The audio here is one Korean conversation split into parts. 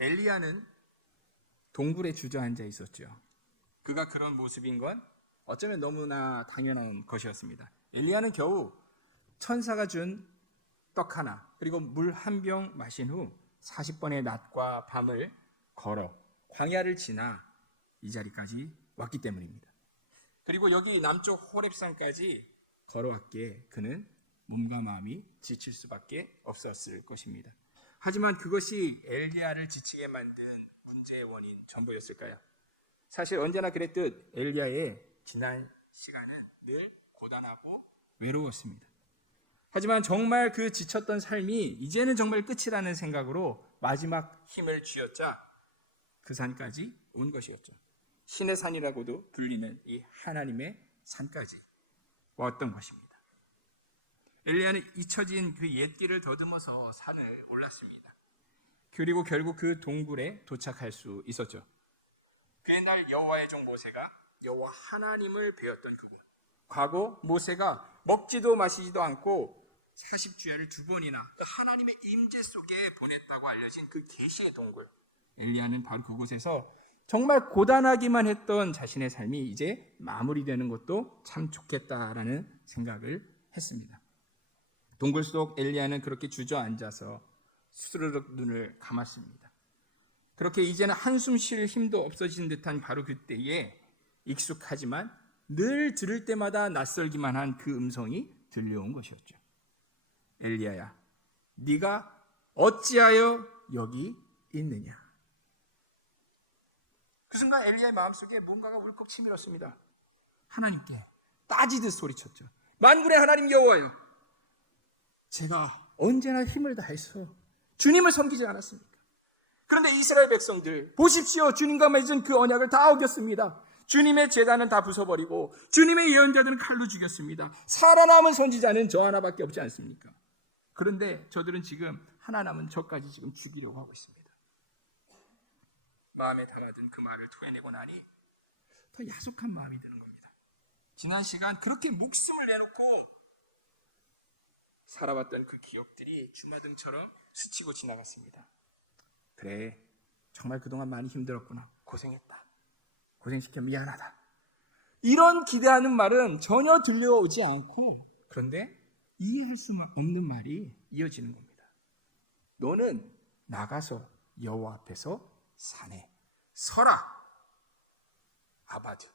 엘리야는 동굴에 주저앉아 있었죠. 그가 그런 모습인 건 어쩌면 너무나 당연한 것이었습니다. 엘리야는 겨우 천사가 준 떡 하나 그리고 물 한 병 마신 후 40번의 낮과 밤을 걸어 광야를 지나 이 자리까지 왔기 때문입니다. 그리고 여기 남쪽 호렙산까지 걸어왔기에 그는 몸과 마음이 지칠 수밖에 없었을 것입니다. 하지만 그것이 엘리야를 지치게 만든 문제의 원인 전부였을까요? 사실 언제나 그랬듯 엘리야의 지난 시간은 늘 고단하고 외로웠습니다. 하지만 정말 그 지쳤던 삶이 이제는 정말 끝이라는 생각으로 마지막 힘을 쥐었자 그 산까지 온 것이었죠. 신의 산이라고도 불리는 이 하나님의 산까지 왔던 것입니다. 엘리야는 잊혀진 그 옛길을 더듬어서 산을 올랐습니다. 그리고 결국 그 동굴에 도착할 수 있었죠. 그의 날 여호와의 종 모세가 여호와 하나님을 배웠던 그곳. 과거 모세가 먹지도 마시지도 않고 40주야를 2번이나 하나님의 임재 속에 보냈다고 알려진 그 계시의 동굴. 엘리야는 바로 그곳에서 정말 고단하기만 했던 자신의 삶이 이제 마무리되는 것도 참 좋겠다라는 생각을 했습니다. 동굴 속 엘리야는 그렇게 주저앉아서 스르륵 눈을 감았습니다. 그렇게 이제는 한숨 쉴 힘도 없어진 듯한 바로 그때에 익숙하지만 늘 들을 때마다 낯설기만 한 그 음성이 들려온 것이었죠. 엘리야야, 네가 어찌하여 여기 있느냐? 그 순간 엘리야의 마음속에 뭔가가 울컥 치밀었습니다. 하나님께 따지듯 소리쳤죠. 만군의 하나님 여호와여, 제가 언제나 힘을 다해서 주님을 섬기지 않았습니까? 그런데 이스라엘 백성들 보십시오. 주님과 맺은 그 언약을 다 어겼습니다. 주님의 제단은 다 부숴버리고 주님의 예언자들은 칼로 죽였습니다. 살아남은 선지자는 저 하나밖에 없지 않습니까? 그런데 저들은 지금 하나 남은 저까지 지금 죽이려고 하고 있습니다. 마음에 담아둔 그 말을 토해내고 나니 더 야속한 마음이 드는 겁니다. 지난 시간 그렇게 목숨을 내놓고 살아왔던 그 기억들이 주마등처럼 스치고 지나갔습니다. 그래, 정말 그동안 많이 힘들었구나. 고생했다. 고생시켜 미안하다. 이런 기대하는 말은 전혀 들려오지 않고, 그런데 이해할 수 없는 말이 이어지는 겁니다. 너는 나가서 여호와 앞에서 산에 서라. 아바드,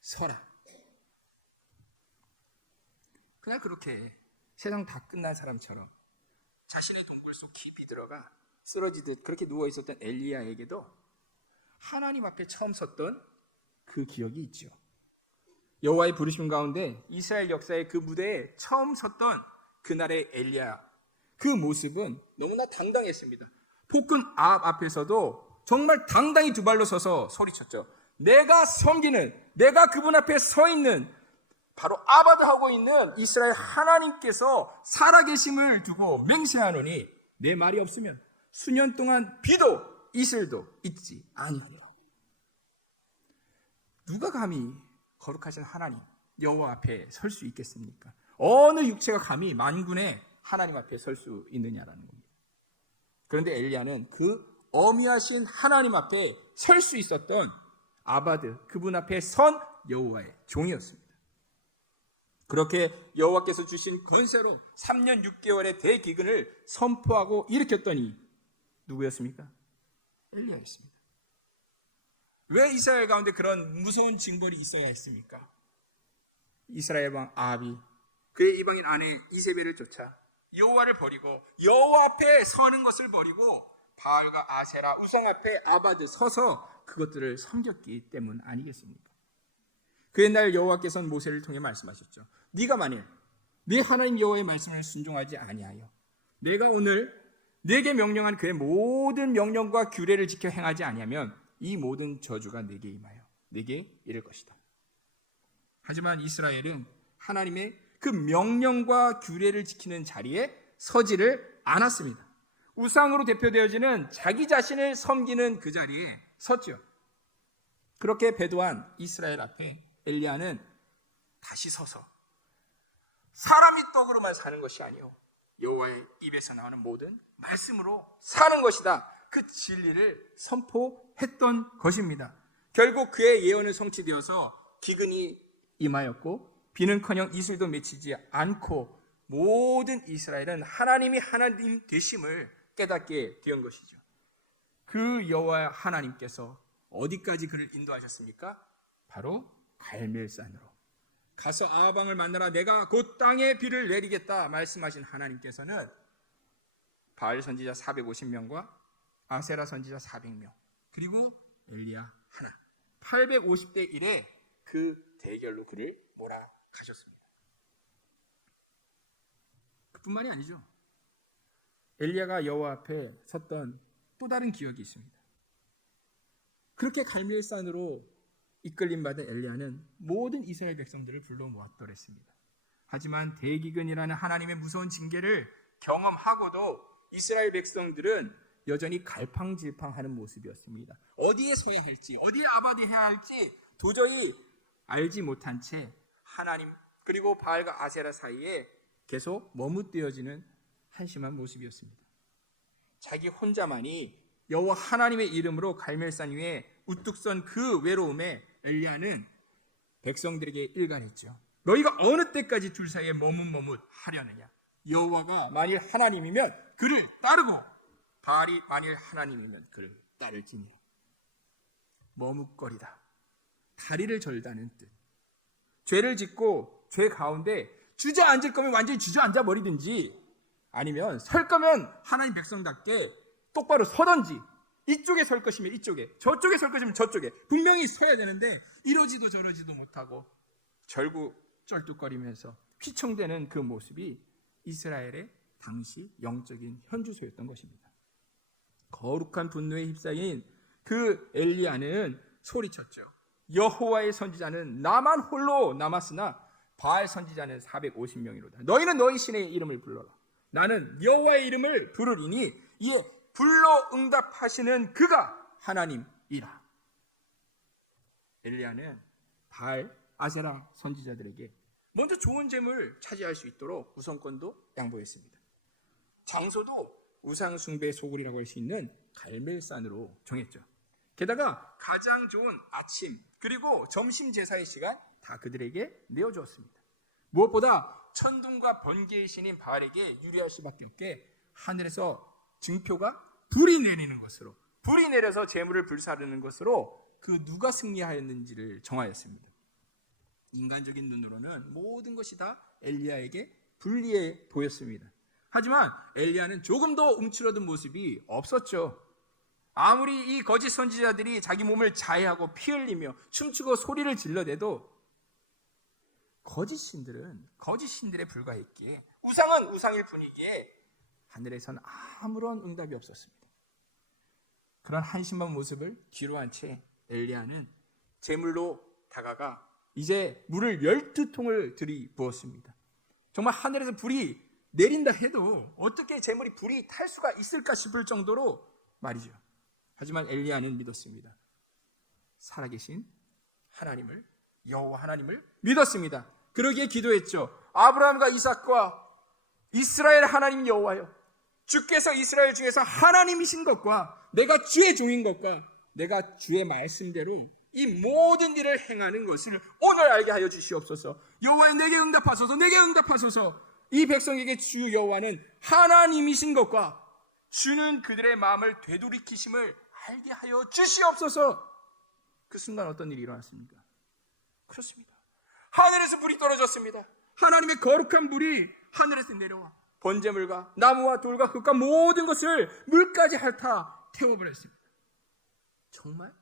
서라. 그날 그렇게 세상 다 끝난 사람처럼 자신의 동굴 속 깊이 들어가 쓰러지듯 그렇게 누워있었던 엘리야에게도 하나님 앞에 처음 섰던 그 기억이 있죠. 여호와의 부르심 가운데 이스라엘 역사의 그 무대에 처음 섰던 그날의 엘리야, 그 모습은 너무나 당당했습니다. 폭군 아합 앞에서도 정말 당당히 두 발로 서서 소리쳤죠. 내가 섬기는, 내가 그분 앞에 서 있는, 바로 아바드하고 있는 이스라엘 하나님께서 살아계심을 두고 맹세하노니 내 말이 없으면 수년 동안 비도 이슬도 있지 아니하리라. 누가 감히 거룩하신 하나님 여호와 앞에 설 수 있겠습니까? 어느 육체가 감히 만군의 하나님 앞에 설 수 있느냐라는 겁니다. 그런데 엘리야는 그 어미하신 하나님 앞에 설 수 있었던 아바드, 그분 앞에 선 여호와의 종이었습니다. 그렇게 여호와께서 주신 권세로 3년 6개월의 대기근을 선포하고 일으켰더니 누구였습니까? 엘리야였습니다. 왜 이스라엘 가운데 그런 무서운 징벌이 있어야 했습니까? 이스라엘 왕 아합이 그의 이방인 아내 이세벨을 쫓아 여호와를 버리고 여호와 앞에 서는 것을 버리고 바알과 아세라 우상 앞에 아바드 서서 그것들을 섬겼기 때문 아니겠습니까? 그 옛날 여호와께서는 모세를 통해 말씀하셨죠. 네가 만일 네 하나님 여호와의 말씀을 순종하지 아니하여 내가 오늘 네게 명령한 그의 모든 명령과 규례를 지켜 행하지 아니하면 이 모든 저주가 네게 임하여 네게 이를 것이다. 하지만 이스라엘은 하나님의 그 명령과 규례를 지키는 자리에 서지를 않았습니다. 우상으로 대표되어지는 자기 자신을 섬기는 그 자리에 섰죠. 그렇게 배도한 이스라엘 앞에 엘리야는 다시 서서 사람이 떡으로만 사는 것이 아니요 여호와의 입에서 나오는 모든 말씀으로 사는 것이다. 그 진리를 선포했던 것입니다. 결국 그의 예언은 성취되어서 기근이 임하였고 비는커녕 이슬도 맺히지 않고 모든 이스라엘은 하나님이 하나님 되심을 깨닫게 된 것이죠. 그 여호와 하나님께서 어디까지 그를 인도하셨습니까? 바로 갈멜산으로 가서 아방을 만나라 내가 곧 땅에 비를 내리겠다 말씀하신 하나님께서는 바알 선지자 450명과 아세라 선지자 400명 그리고 엘리야 하나 850대 1의 그 대결로 그를 몰아가셨습니다. 그뿐만이 아니죠. 엘리야가 여호와 앞에 섰던 또 다른 기억이 있습니다. 그렇게 갈멜산으로 이끌림 받은 엘리야는 모든 이스라엘 백성들을 불러 모았더랬습니다. 하지만 대기근이라는 하나님의 무서운 징계를 경험하고도 이스라엘 백성들은 여전히 갈팡질팡하는 모습이었습니다. 어디에 서야 할지, 어디에 아바디해야 할지 도저히 알지 못한 채 하나님 그리고 바알과 아세라 사이에 계속 머뭇대어지는 한심한 모습이었습니다. 자기 혼자만이 여호와 하나님의 이름으로 갈멜산 위에 우뚝 선 그 외로움에 엘리야는 백성들에게 일갈했죠. 너희가 어느 때까지 둘 사이에 머뭇하려느냐. 여호와가 만일 하나님이면 그를 따르고 바알이 만일 하나님이면 그를 따를지니라. 머뭇거리다. 다리를 절다는 뜻. 죄를 짓고 죄 가운데 주저앉을 거면 완전히 주저앉아 버리든지 아니면 설 거면 하나님 백성답게 똑바로 서든지 이쪽에 설 것이면 이쪽에 저쪽에 설 것이면 저쪽에 분명히 서야 되는데 이러지도 저러지도 못하고 절구 쩔뚝거리면서 휘청대는 그 모습이 이스라엘의 당시 영적인 현주소였던 것입니다. 거룩한 분노에 휩싸인 그 엘리야는 소리쳤죠. 여호와의 선지자는 나만 홀로 남았으나 바알 선지자는 450명이로다. 너희는 너희 신의 이름을 불러라. 나는 여호와의 이름을 부르리니 이에 불러 응답하시는 그가 하나님이라. 엘리야는 바알, 아세라 선지자들에게 먼저 좋은 재물 차지할 수 있도록 우선권도 양보했습니다. 장소도 우상 숭배의 소굴이라고 할 수 있는 갈멜산으로 정했죠. 게다가 가장 좋은 아침 그리고 점심 제사의 시간 다 그들에게 내어주었습니다. 무엇보다 천둥과 번개의 신인 바알에게 유리할 수밖에 없게 하늘에서 증표가 불이 내리는 것으로 불이 내려서 재물을 불사르는 것으로 그 누가 승리하였는지를 정하였습니다. 인간적인 눈으로는 모든 것이 다 엘리야에게 불리해 보였습니다. 하지만 엘리야는 조금 더 움츠러든 모습이 없었죠. 아무리 이 거짓 선지자들이 자기 몸을 자해하고 피 흘리며 춤추고 소리를 질러대도 거짓 신들은 거짓 신들에 불과했기에 우상은 우상일 뿐이기에 하늘에선 아무런 응답이 없었습니다. 그런 한심한 모습을 뒤로한 채 엘리야는 제물로 다가가 이제 물을 12통을 들이부었습니다. 정말 하늘에서 불이 내린다 해도 어떻게 제물이 불이 탈 수가 있을까 싶을 정도로 말이죠. 하지만 엘리야는 믿었습니다. 살아계신 하나님을, 여호와 하나님을 믿었습니다. 그러기에 기도했죠. 아브라함과 이삭과 이스라엘 하나님 여호와여, 주께서 이스라엘 중에서 하나님이신 것과 내가 주의 종인 것과 내가 주의 말씀대로 이 모든 일을 행하는 것을 오늘 알게 하여 주시옵소서. 여호와여, 내게 응답하소서. 내게 응답하소서. 이 백성에게 주 여호와는 하나님이신 것과 주는 그들의 마음을 되돌이키심을 알게 하여 주시옵소서. 그 순간 어떤 일이 일어났습니까? 그렇습니다. 하늘에서 불이 떨어졌습니다. 하나님의 거룩한 불이 하늘에서 내려와 번제물과 나무와 돌과 흙과 모든 것을 물까지 핥아 태워버렸습니다. 정말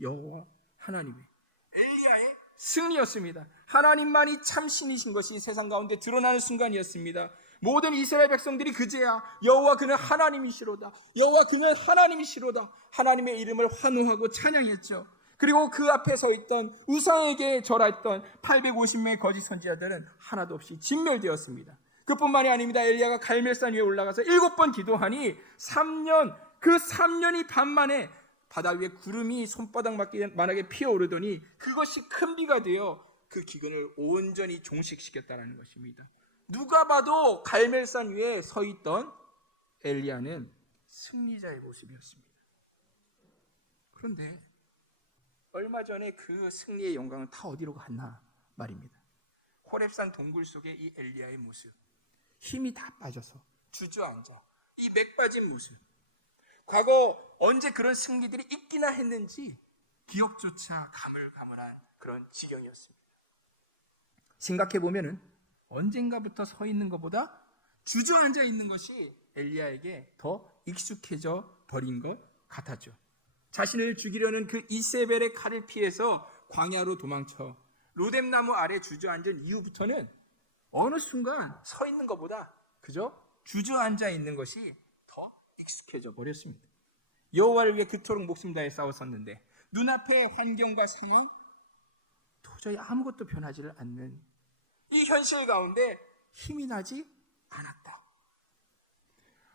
여호와 하나님의 엘리야의 승리였습니다. 하나님만이 참 신이신 것이 세상 가운데 드러나는 순간이었습니다. 모든 이스라엘 백성들이 그제야 여호와 그는 하나님이시로다. 여호와 그는 하나님이시로다. 하나님의 이름을 환호하고 찬양했죠. 그리고 그 앞에 서 있던 우상에게 절했던 850명의 거짓 선지자들은 하나도 없이 진멸되었습니다. 그뿐만이 아닙니다. 엘리야가 갈멜산 위에 올라가서 7번 기도하니 3년, 그 3년이 반 만에 바다 위에 구름이 손바닥만하게 피어오르더니 그것이 큰 비가 되어 그 기근을 온전히 종식시켰다는 것입니다. 누가 봐도 갈멜산 위에 서 있던 엘리야는 승리자의 모습이었습니다. 그런데 얼마 전에 그 승리의 영광은 다 어디로 갔나 말입니다. 호렙산 동굴 속의 이 엘리야의 모습, 힘이 다 빠져서 주저앉아 이 맥 빠진 모습, 과거 언제 그런 승리들이 있기나 했는지 기억조차 가물가물한 그런 지경이었습니다. 생각해보면 언젠가부터 서 있는 것보다 주저앉아 있는 것이 엘리야에게 더 익숙해져 버린 것 같았죠. 자신을 죽이려는 그 이세벨의 칼을 피해서 광야로 도망쳐 로뎀나무 아래 주저앉은 이후부터는 어느 순간 서 있는 것보다 그저 주저앉아 있는 것이 더 익숙해져 버렸습니다. 여호와를 위해 그토록 목숨 다해 싸웠었는데 눈앞의 환경과 상황 도저히 아무것도 변하지를 않는 이 현실 가운데 힘이 나지 않았다.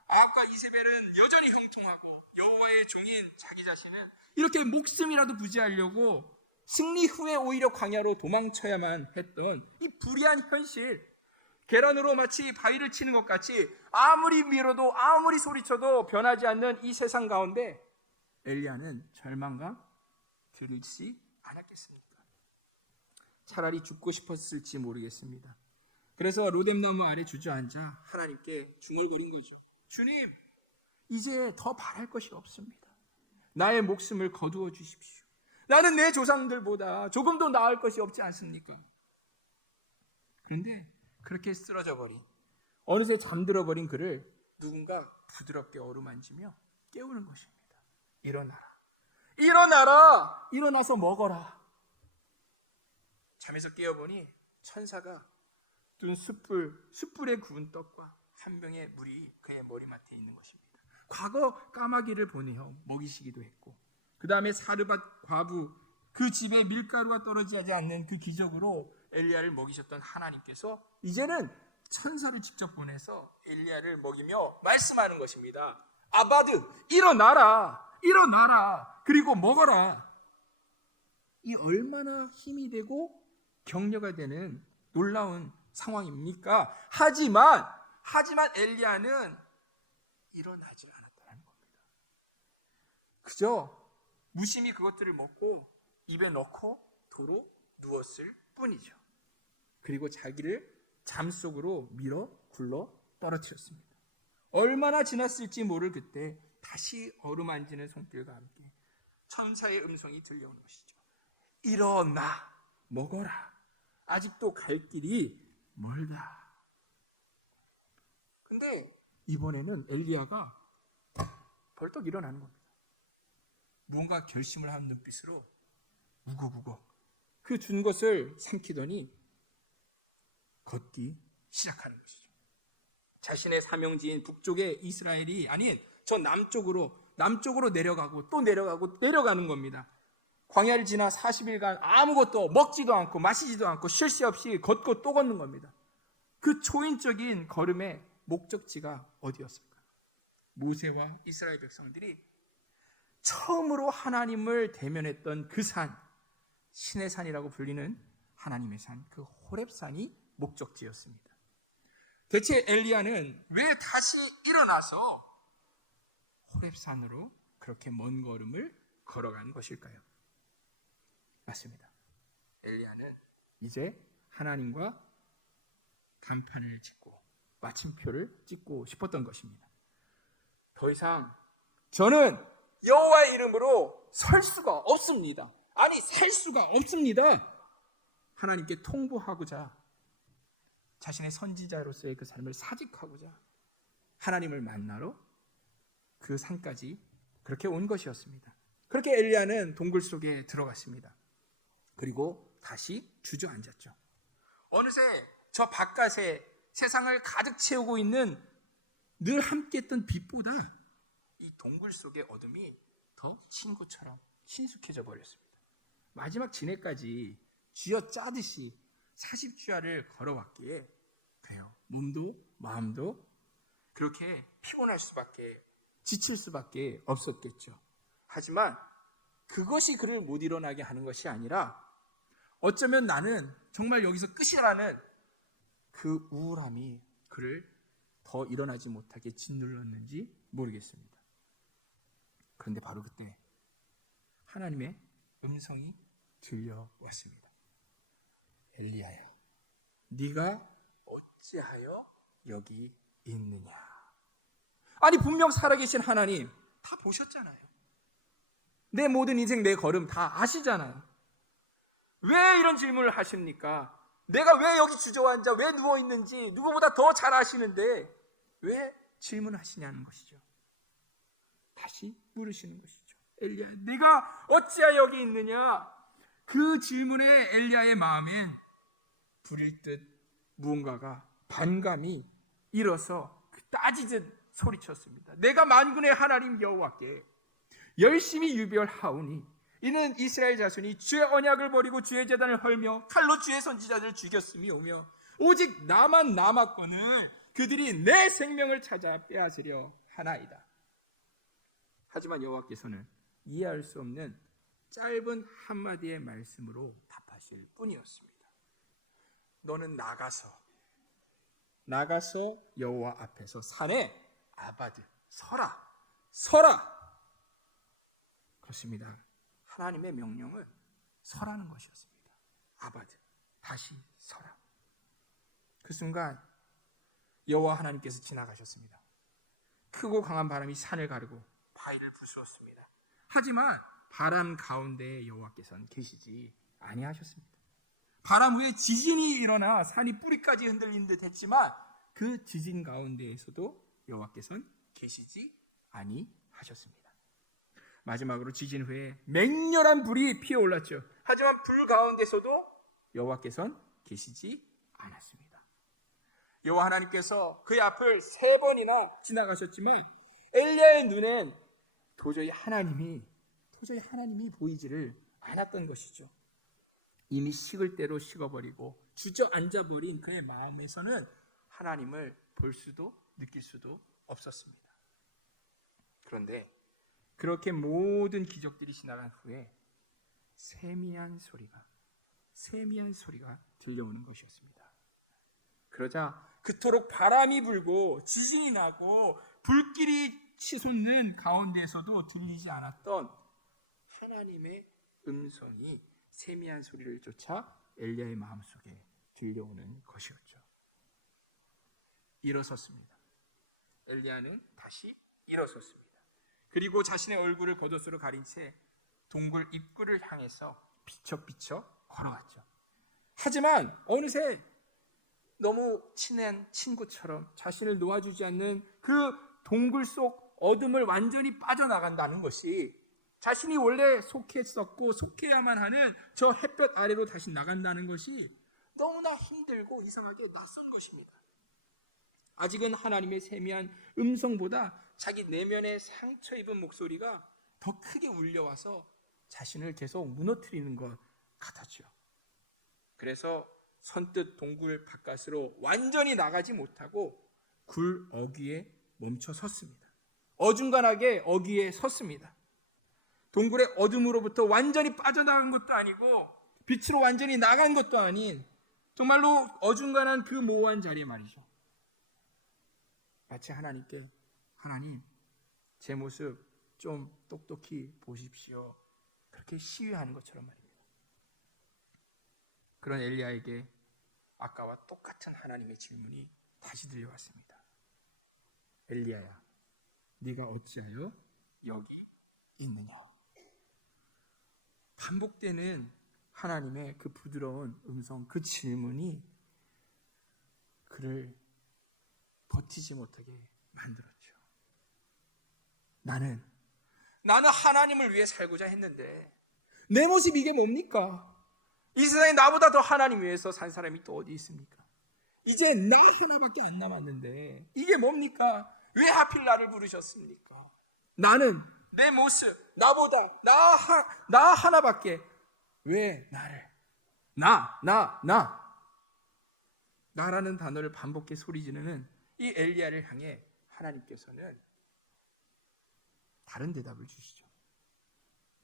아합과 이세벨은 여전히 형통하고 여호와의 종인 자기 자신은 이렇게 목숨이라도 부지하려고 승리 후에 오히려 광야로 도망쳐야만 했던 이 불의한 현실, 계란으로 마치 바위를 치는 것 같이 아무리 밀어도 아무리 소리쳐도 변하지 않는 이 세상 가운데 엘리야는 절망감 들이지 않았겠습니까? 차라리 죽고 싶었을지 모르겠습니다. 그래서 로뎀나무 아래 주저앉아 하나님께 중얼거린 거죠. 주님, 이제 더 바랄 것이 없습니다. 나의 목숨을 거두어 주십시오. 나는 내 조상들보다 조금도 나을 것이 없지 않습니까? 그런데 그렇게 쓰러져 버린, 어느새 잠들어 버린 그를 누군가 부드럽게 어루만지며 깨우는 것입니다. 일어나라. 일어나라. 일어나서 먹어라. 잠에서 깨어보니 천사가 둔 숯불에 구운 떡과 한 병의 물이 그의 머리맡에 있는 것입니다. 과거 까마귀를 보내어 먹이시기도 했고, 그 다음에 사르밧 과부, 그 집에 밀가루가 떨어지지 않는 그 기적으로 엘리야를 먹이셨던 하나님께서 이제는 천사를 직접 보내서 엘리야를 먹이며 말씀하는 것입니다. 아바드, 일어나라, 일어나라, 그리고 먹어라. 이 얼마나 힘이 되고 격려가 되는 놀라운 상황입니까? 하지만 엘리야는 일어나지 않았다는 겁니다. 그저 무심히 그것들을 먹고 입에 넣고 도로 누웠을 뿐이죠. 그리고 자기를 잠 속으로 밀어 굴러 떨어뜨렸습니다. 얼마나 지났을지 모를 그때 다시 어루만지는 손길과 함께 천사의 음성이 들려오는 것이죠. 일어나 먹어라. 아직도 갈 길이 멀다. 근데 이번에는 엘리야가 벌떡 일어나는 겁니다. 무언가 결심을 한 눈빛으로 우걱우걱 그 준 것을 삼키더니 걷기 시작하는 것이죠. 자신의 사명지인 북쪽의 이스라엘이 아닌 저 남쪽으로 내려가고 또 내려가는 겁니다. 광야를 지나 40일간 아무것도 먹지도 않고 마시지도 않고 쉴 새 없이 걷고 또 걷는 겁니다. 그 초인적인 걸음의 목적지가 어디였을까? 모세와 이스라엘 백성들이 처음으로 하나님을 대면했던 그 산, 신의 산이라고 불리는 하나님의 산, 그 호렙산이 목적지였습니다. 대체 엘리야는 왜 다시 일어나서 호렙산으로 그렇게 먼 걸음을 걸어간 것일까요? 맞습니다. 엘리야는 이제 하나님과 간판을 짓고 마침표를 찍고 싶었던 것입니다. 더 이상 저는 여호와의 이름으로 설 수가 없습니다. 아니, 살 수가 없습니다. 하나님께 통보하고자, 자신의 선지자로서의 그 삶을 사직하고자 하나님을 만나러 그 산까지 그렇게 온 것이었습니다. 그렇게 엘리야는 동굴 속에 들어갔습니다. 그리고 다시 주저앉았죠. 어느새 저 바깥에 세상을 가득 채우고 있는 늘 함께했던 빛보다 이 동굴 속의 어둠이 더 친구처럼 친숙해져 버렸습니다. 마지막 진해까지 쥐어짜듯이 40주야를 걸어왔기에 그래요. 몸도 마음도 그렇게 피곤할 수밖에, 지칠 수밖에 없었겠죠. 하지만 그것이 그를 못 일어나게 하는 것이 아니라 어쩌면 나는 정말 여기서 끝이라는 그 우울함이 그를 더 일어나지 못하게 짓눌렀는지 모르겠습니다. 그런데 바로 그때 하나님의 음성이 들려왔습니다. 엘리야야, 네가 어찌하여 여기 있느냐. 아니, 분명 살아계신 하나님 다 보셨잖아요. 내 모든 인생, 내 걸음 다 아시잖아요. 왜 이런 질문을 하십니까? 내가 왜 여기 주저앉아, 왜 누워있는지 누구보다 더 잘 아시는데 왜 질문하시냐는 것이죠. 다시 물으시는 것이죠. 엘리야, 네가 어찌하여 여기 있느냐. 그 질문에 엘리야의 마음엔 불일 듯 무언가가 반감이 일어서 따지듯 소리쳤습니다. 내가 만군의 하나님 여호와께 열심히 유별하오니 이는 이스라엘 자손이 주의 언약을 버리고 주의 제단을 헐며 칼로 주의 선지자들을 죽였음이오며 오직 나만 남았거늘 그들이 내 생명을 찾아 빼앗으려 하나이다. 하지만 여호와께서는 이해할 수 없는 짧은 한마디의 말씀으로 답하실 뿐이었습니다. 너는 나가서 여호와 앞에서 산에 아바드 서라. 그렇습니다. 하나님의 명령은 서라는 것이었습니다. 아바드, 다시 서라. 그 순간 여호와 하나님께서 지나가셨습니다. 크고 강한 바람이 산을 가르고 바위를 부수었습니다. 하지만 바람 가운데 여호와께서는 계시지 아니하셨습니다. 바람 후에 지진이 일어나 산이 뿌리까지 흔들린 듯 했지만 그 지진 가운데에서도 여호와께서는 계시지 아니하셨습니다. 마지막으로 지진 후에 맹렬한 불이 피어올랐죠. 하지만 불 가운데서도 여호와께서는 계시지 않았습니다. 여호와 하나님께서 그의 앞을 3번이나 지나가셨지만 엘리야의 눈엔 도저히 하나님이 보이지를 않았던 것이죠. 이미 식을 대로 식어버리고 주저앉아버린 그의 마음에서는 하나님을 볼 수도 느낄 수도 없었습니다. 그런데 그렇게 모든 기적들이 지나간 후에 세미한 소리가 들려오는 것이었습니다. 그러자 그토록 바람이 불고 지진이 나고 불길이 치솟는 가운데에서도 들리지 않았던 하나님의 음성이 세미한 소리를 쫓아 엘리야의 마음속에 들려오는 것이었죠. 일어섰습니다. 엘리야는 다시 일어섰습니다. 그리고 자신의 얼굴을 겉옷으로 가린 채 동굴 입구를 향해서 비척비척 걸어갔죠. 하지만 어느새 너무 친한 친구처럼 자신을 놓아주지 않는 그 동굴 속 어둠을 완전히 빠져나간다는 것이, 자신이 원래 속했었고 속해야만 하는 저 햇볕 아래로 다시 나간다는 것이 너무나 힘들고 이상하게 낯선 것입니다. 아직은 하나님의 세미한 음성보다 자기 내면의 상처 입은 목소리가 더 크게 울려와서 자신을 계속 무너뜨리는 것 같았죠. 그래서 선뜻 동굴 바깥으로 완전히 나가지 못하고 굴 어귀에 멈춰 섰습니다. 어중간하게 어귀에 섰습니다. 동굴의 어둠으로부터 완전히 빠져나간 것도 아니고 빛으로 완전히 나간 것도 아닌 정말로 어중간한 그 모호한 자리에 말이죠. 마치 하나님께, 하나님 제 모습 좀 똑똑히 보십시오, 그렇게 시위하는 것처럼 말입니다. 그런 엘리야에게 아까와 똑같은 하나님의 질문이 다시 들려왔습니다. 엘리야야, 네가 어찌하여 여기 있느냐. 반복되는 하나님의 그 부드러운 음성, 그 질문이 그를 버티지 못하게 만들었죠. 나는 하나님을 위해 살고자 했는데 내 모습 이게 뭡니까? 이 세상에 나보다 더 하나님 위해서 산 사람이 또 어디 있습니까? 이제 나 하나밖에 안 남았는데 이게 뭡니까? 왜 하필 나를 부르셨습니까? 나는 내 모습, 나보다 나 하나밖에 왜 나를 나라는 단어를 반복해 소리 지르는 이 엘리야를 향해 하나님께서는 다른 대답을 주시죠.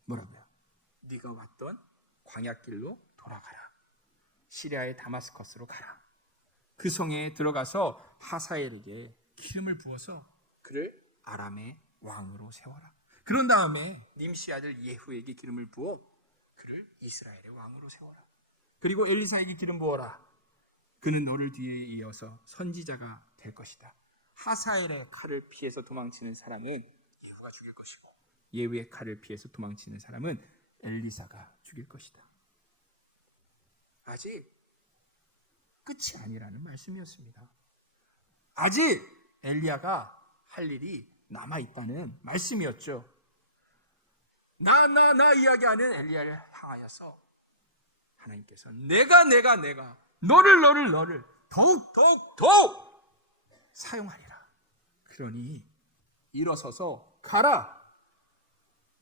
뭐라고요? 네가 왔던 광야길로 돌아가라. 시리아의 다마스커스로 가라. 그 성에 들어가서 하사엘에게 기름을 부어서 그를 아람의 왕으로 세워라. 그런 다음에 님시 아들 예후에게 기름을 부어 그를 이스라엘의 왕으로 세워라. 그리고 엘리사에게 기름 부어라. 그는 너를 뒤에 이어서 선지자가 될 것이다. 하사엘의 칼을 피해서 도망치는 사람은 예후가 죽일 것이고, 예후의 칼을 피해서 도망치는 사람은 엘리사가 죽일 것이다. 아직 끝이 아니라는 말씀이었습니다. 아직 엘리야가 할 일이 남아있다는 말씀이었죠. 나 이야기하는 엘리야를 향하여서 하나님께서 내가 너를 더욱 사용하리라. 그러니 일어서서 가라.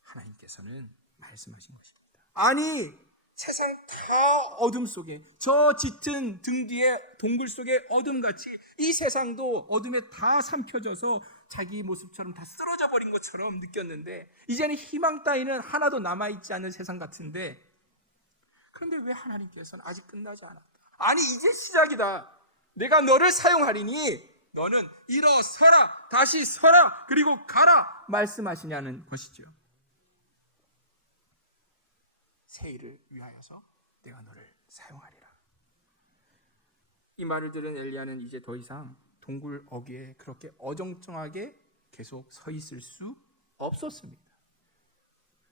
하나님께서는 말씀하신 것입니다. 아니, 세상 다 어둠 속에, 저 짙은 등 뒤에 동굴 속에 어둠같이 이 세상도 어둠에 다 삼켜져서 자기 모습처럼 다 쓰러져 버린 것처럼 느꼈는데, 이제는 희망 따위는 하나도 남아있지 않은 세상 같은데, 그런데 왜 하나님께서는 아직 끝나지 않았다. 아니, 이제 시작이다. 내가 너를 사용하리니 너는 일어서라, 다시 서라, 그리고 가라 말씀하시냐는 것이죠. 새 일을 위하여서 내가 너를 사용하리라. 이 말을 들은 엘리야는 이제 더 이상 동굴 어귀에 그렇게 어정쩡하게 계속 서 있을 수 없었습니다.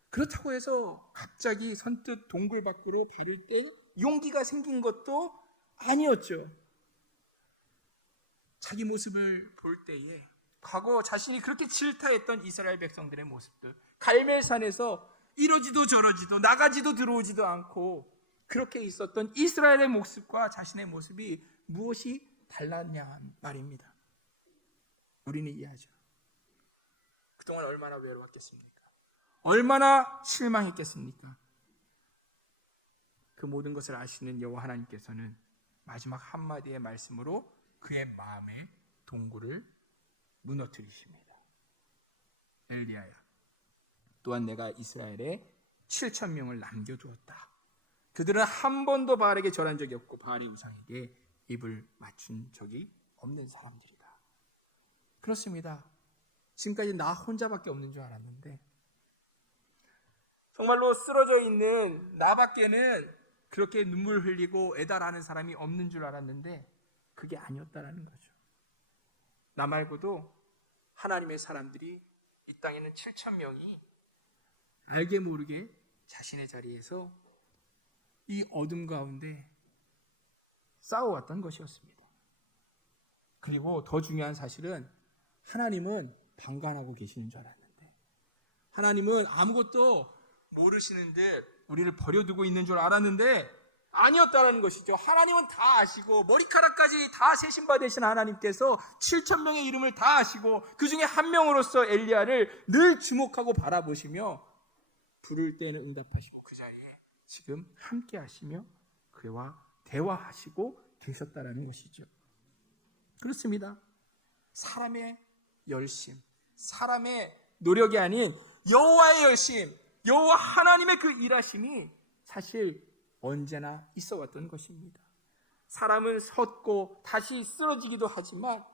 그렇다고 해서 갑자기 선뜻 동굴 밖으로 발을 뗄 용기가 생긴 것도 아니었죠. 자기 모습을 볼 때에 과거 자신이 그렇게 질타했던 이스라엘 백성들의 모습들, 갈멜산에서 이러지도 저러지도 나가지도 들어오지도 않고 그렇게 있었던 이스라엘의 모습과 자신의 모습이 무엇이 달랐냐 말입니다. 우리는 이해하죠. 그동안 얼마나 외로웠겠습니까? 얼마나 실망했겠습니까? 그 모든 것을 아시는 여호와 하나님께서는 마지막 한마디의 말씀으로 그의 마음의 동굴을 무너뜨리십니다. 엘리야야, 또한 내가 이스라엘에 7,000명을 남겨두었다. 그들은 한 번도 바알에게 절한 적이 없고 바알의 우상에게 입을 맞춘 적이 없는 사람들이다. 그렇습니다. 지금까지 나 혼자밖에 없는 줄 알았는데, 정말로 쓰러져 있는 나밖에는 그렇게 눈물 흘리고 애달하는 사람이 없는 줄 알았는데 그게 아니었다라는 거죠. 나 말고도 하나님의 사람들이 이 땅에는 7,000명이 알게 모르게 자신의 자리에서 이 어둠 가운데 싸워왔던 것이었습니다. 그리고 더 중요한 사실은 하나님은 방관하고 계시는 줄 알았는데, 하나님은 아무것도 모르시는 듯 우리를 버려두고 있는 줄 알았는데 아니었다는 것이죠. 하나님은 다 아시고 머리카락까지 다 세신받으신 하나님께서 7,000명의 이름을 다 아시고 그 중에 한 명으로서 엘리야를 늘 주목하고 바라보시며 부를 때는 응답하시고 그 자리에 지금 함께 하시며 그와 대화하시고 계셨다라는 것이죠. 그렇습니다. 사람의 열심, 사람의 노력이 아닌 여호와의 열심, 여호와 하나님의 그 일하심이 사실 언제나 있어 왔던 것입니다. 사람은 섰고 다시 쓰러지기도 하지만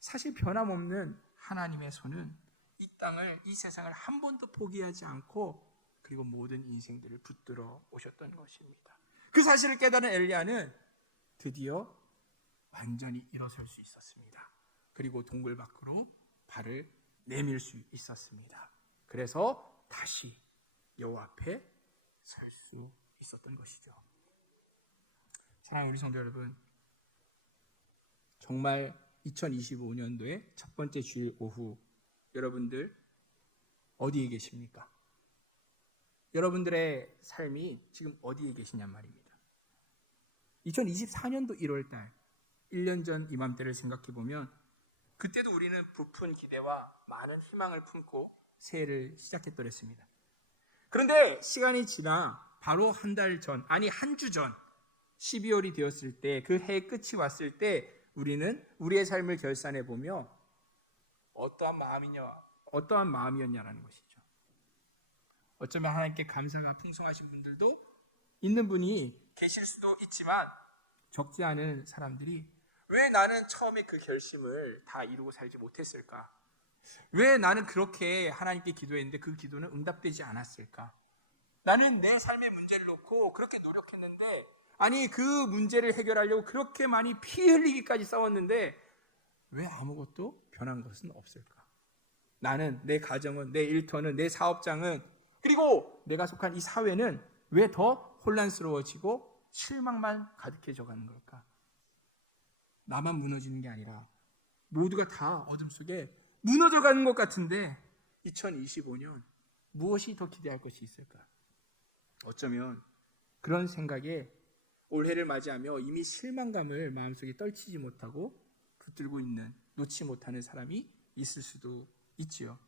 사실 변함없는 하나님의 손은 이 땅을, 이 세상을 한 번도 포기하지 않고 그리고 모든 인생들을 붙들어 오셨던 것입니다. 그 사실을 깨달은 엘리야는 드디어 완전히 일어설 수 있었습니다. 그리고 동굴 밖으로 발을 내밀 수 있었습니다. 그래서 다시 여호와 앞에 설 수 있었던 것이죠. 사랑하는 우리 성도 여러분, 정말 2025년도의 첫 번째 주일 오후 여러분들 어디에 계십니까? 여러분들의 삶이 지금 어디에 계시냔 말입니다. 2024년도 1월달 1년 전 이맘때를 생각해보면 그때도 우리는 부푼 기대와 많은 희망을 품고 새해를 시작했더랬습니다. 그런데 시간이 지나 바로 한 달 전, 아니 한 주 전 12월이 되었을 때, 그 해의 끝이 왔을 때 우리는 우리의 삶을 결산해보며 어떠한 마음이었냐라는 것이죠. 어쩌면 하나님께 감사가 풍성하신 분들도 있는 분이 계실 수도 있지만 적지 않은 사람들이 왜 나는 처음에 그 결심을 다 이루고 살지 못했을까? 왜 나는 그렇게 하나님께 기도했는데 그 기도는 응답되지 않았을까? 나는 내 삶의 문제를 놓고 그렇게 노력했는데, 아니 그 문제를 해결하려고 그렇게 많이 피 흘리기까지 싸웠는데 왜 아무것도 변한 것은 없을까? 나는, 내 가정은, 내 일터는, 내 사업장은, 그리고 내가 속한 이 사회는 왜 더 혼란스러워지고 실망만 가득해져 가는 걸까? 나만 무너지는 게 아니라 모두가 다 어둠 속에 무너져 가는 것 같은데 2025년 무엇이 더 기대할 것이 있을까? 어쩌면 그런 생각에 올해를 맞이하며 이미 실망감을 마음속에 떨치지 못하고 붙들고 있는, 놓지 못하는 사람이 있을 수도 있지요.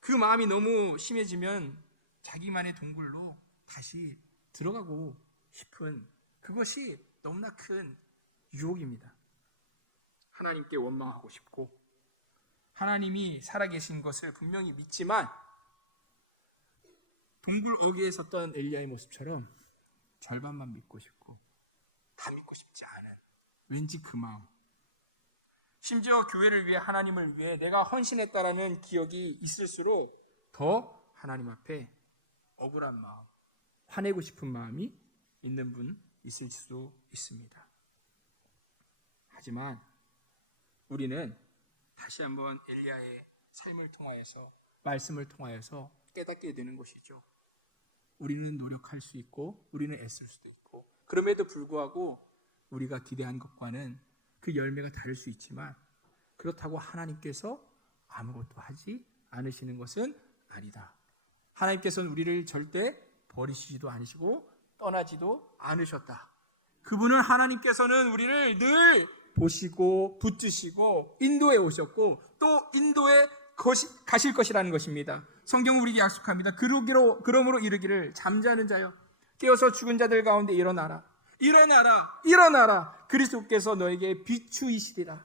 그 마음이 너무 심해지면 자기만의 동굴로 다시 들어가고 싶은, 그것이 너무나 큰 유혹입니다. 하나님께 원망하고 싶고 하나님이 살아계신 것을 분명히 믿지만 동굴 어귀에 섰던 엘리야의 모습처럼 절반만 믿고 싶고 다 믿고 싶지 않은 왠지 그 마음, 심지어 교회를 위해, 하나님을 위해 내가 헌신했다라는 기억이 있을수록 더 하나님 앞에 억울한 마음, 화내고 싶은 마음이 있는 분 있을 수도 있습니다. 하지만 우리는 다시 한번 엘리야의 삶을 통하여서, 말씀을 통하여서 깨닫게 되는 것이죠. 우리는 노력할 수 있고 우리는 애쓸 수도 있고, 그럼에도 불구하고 우리가 기대한 것과는 그 열매가 다를 수 있지만 그렇다고 하나님께서 아무것도 하지 않으시는 것은 아니다. 하나님께서는 우리를 절대 버리시지도 않으시고 떠나지도 않으셨다. 그분은, 하나님께서는 우리를 늘 보시고 붙드시고 인도해 오셨고 또 인도해 가실 것이라는 것입니다. 성경은 우리에게 약속합니다. 그러므로 이르기를, 잠자는 자여 깨어서 죽은 자들 가운데 일어나라. 일어나라, 일어나라. 그리스도께서 너에게 비추이시리라.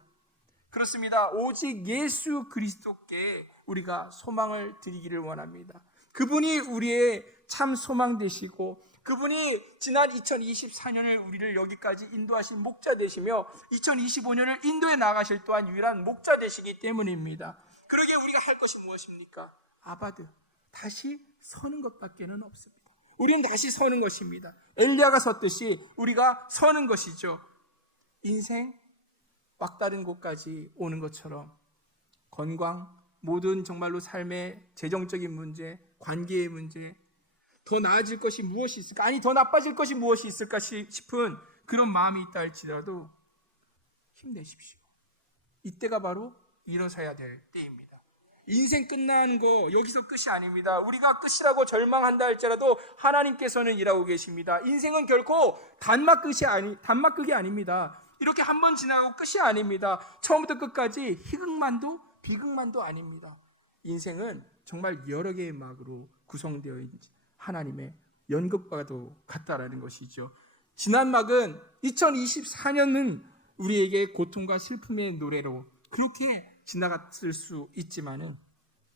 그렇습니다. 오직 예수 그리스도께 우리가 소망을 드리기를 원합니다. 그분이 우리의 참 소망 되시고, 그분이 지난 2024년을 우리를 여기까지 인도하신 목자 되시며 2025년을 인도에 나가실 또한 유일한 목자 되시기 때문입니다. 그러기에 우리가 할 것이 무엇입니까? 아바드, 다시 서는 것밖에는 없습니다. 우리는 다시 서는 것입니다. 엘리야가 섰듯이 우리가 서는 것이죠. 인생 막다른 곳까지 오는 것처럼 건강, 모든 정말로 삶의 재정적인 문제, 관계의 문제, 더 나아질 것이 무엇이 있을까? 아니 더 나빠질 것이 무엇이 있을까 싶은 그런 마음이 있다 할지라도 힘내십시오. 이때가 바로 일어서야 될 때입니다. 인생 끝나는 거 여기서 끝이 아닙니다. 우리가 끝이라고 절망한다 할지라도 하나님께서는 일하고 계십니다. 인생은 결코 단막극이 아닙니다. 이렇게 한 번 지나가고 끝이 아닙니다. 처음부터 끝까지 희극만도 비극만도 아닙니다. 인생은 정말 여러 개의 막으로 구성되어 있는 하나님의 연극과도 같다라는 것이죠. 지난 막은 2024년은 우리에게 고통과 슬픔의 노래로 그렇게 지나갔을 수 있지만은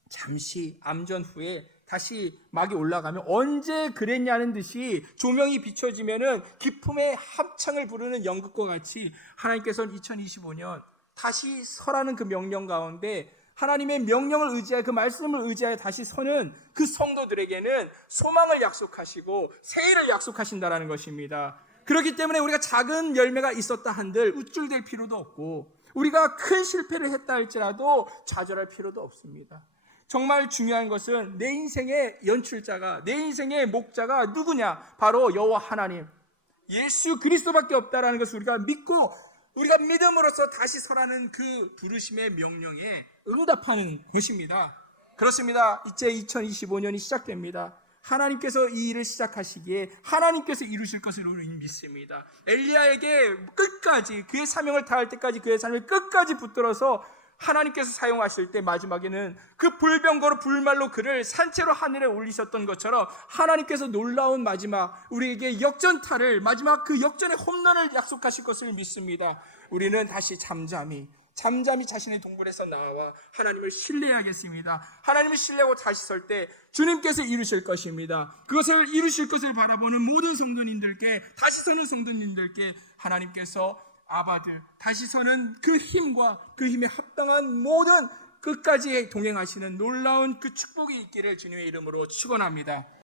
잠시 암전 후에 다시 막이 올라가면 언제 그랬냐는 듯이 조명이 비춰지면은 기쁨의 합창을 부르는 연극과 같이 하나님께서는 2025년 다시 서라는 그 명령 가운데 하나님의 명령을 의지하여, 그 말씀을 의지하여 다시 서는 그 성도들에게는 소망을 약속하시고 새해를 약속하신다라는 것입니다. 그렇기 때문에 우리가 작은 열매가 있었다 한들 우쭐댈 필요도 없고, 우리가 큰 실패를 했다 할지라도 좌절할 필요도 없습니다. 정말 중요한 것은 내 인생의 연출자가, 내 인생의 목자가 누구냐? 바로 여호와 하나님, 예수 그리스도밖에 없다라는 것을 우리가 믿고, 우리가 믿음으로써 다시 서라는 그 부르심의 명령에 응답하는 것입니다. 그렇습니다. 이제 2025년이 시작됩니다. 하나님께서 이 일을 시작하시기에 하나님께서 이루실 것을 우리는 믿습니다. 엘리야에게 끝까지 그의 사명을 다할 때까지 그의 삶을 끝까지 붙들어서 하나님께서 사용하실 때 마지막에는 그 불병거로 불말로 그를 산채로 하늘에 올리셨던 것처럼 하나님께서 놀라운 마지막, 우리에게 역전타를, 마지막 그 역전의 홈런을 약속하실 것을 믿습니다. 우리는 다시 잠잠히 자신의 동굴에서 나와 하나님을 신뢰하겠습니다. 하나님을 신뢰하고 다시 설 때 주님께서 이루실 것입니다. 그것을 이루실 것을 바라보는 모든 성도님들께, 다시 서는 성도님들께 하나님께서 아바들, 다시 서는 그 힘과 그 힘에 합당한 모든 끝까지 동행하시는 놀라운 그 축복이 있기를 주님의 이름으로 축원합니다.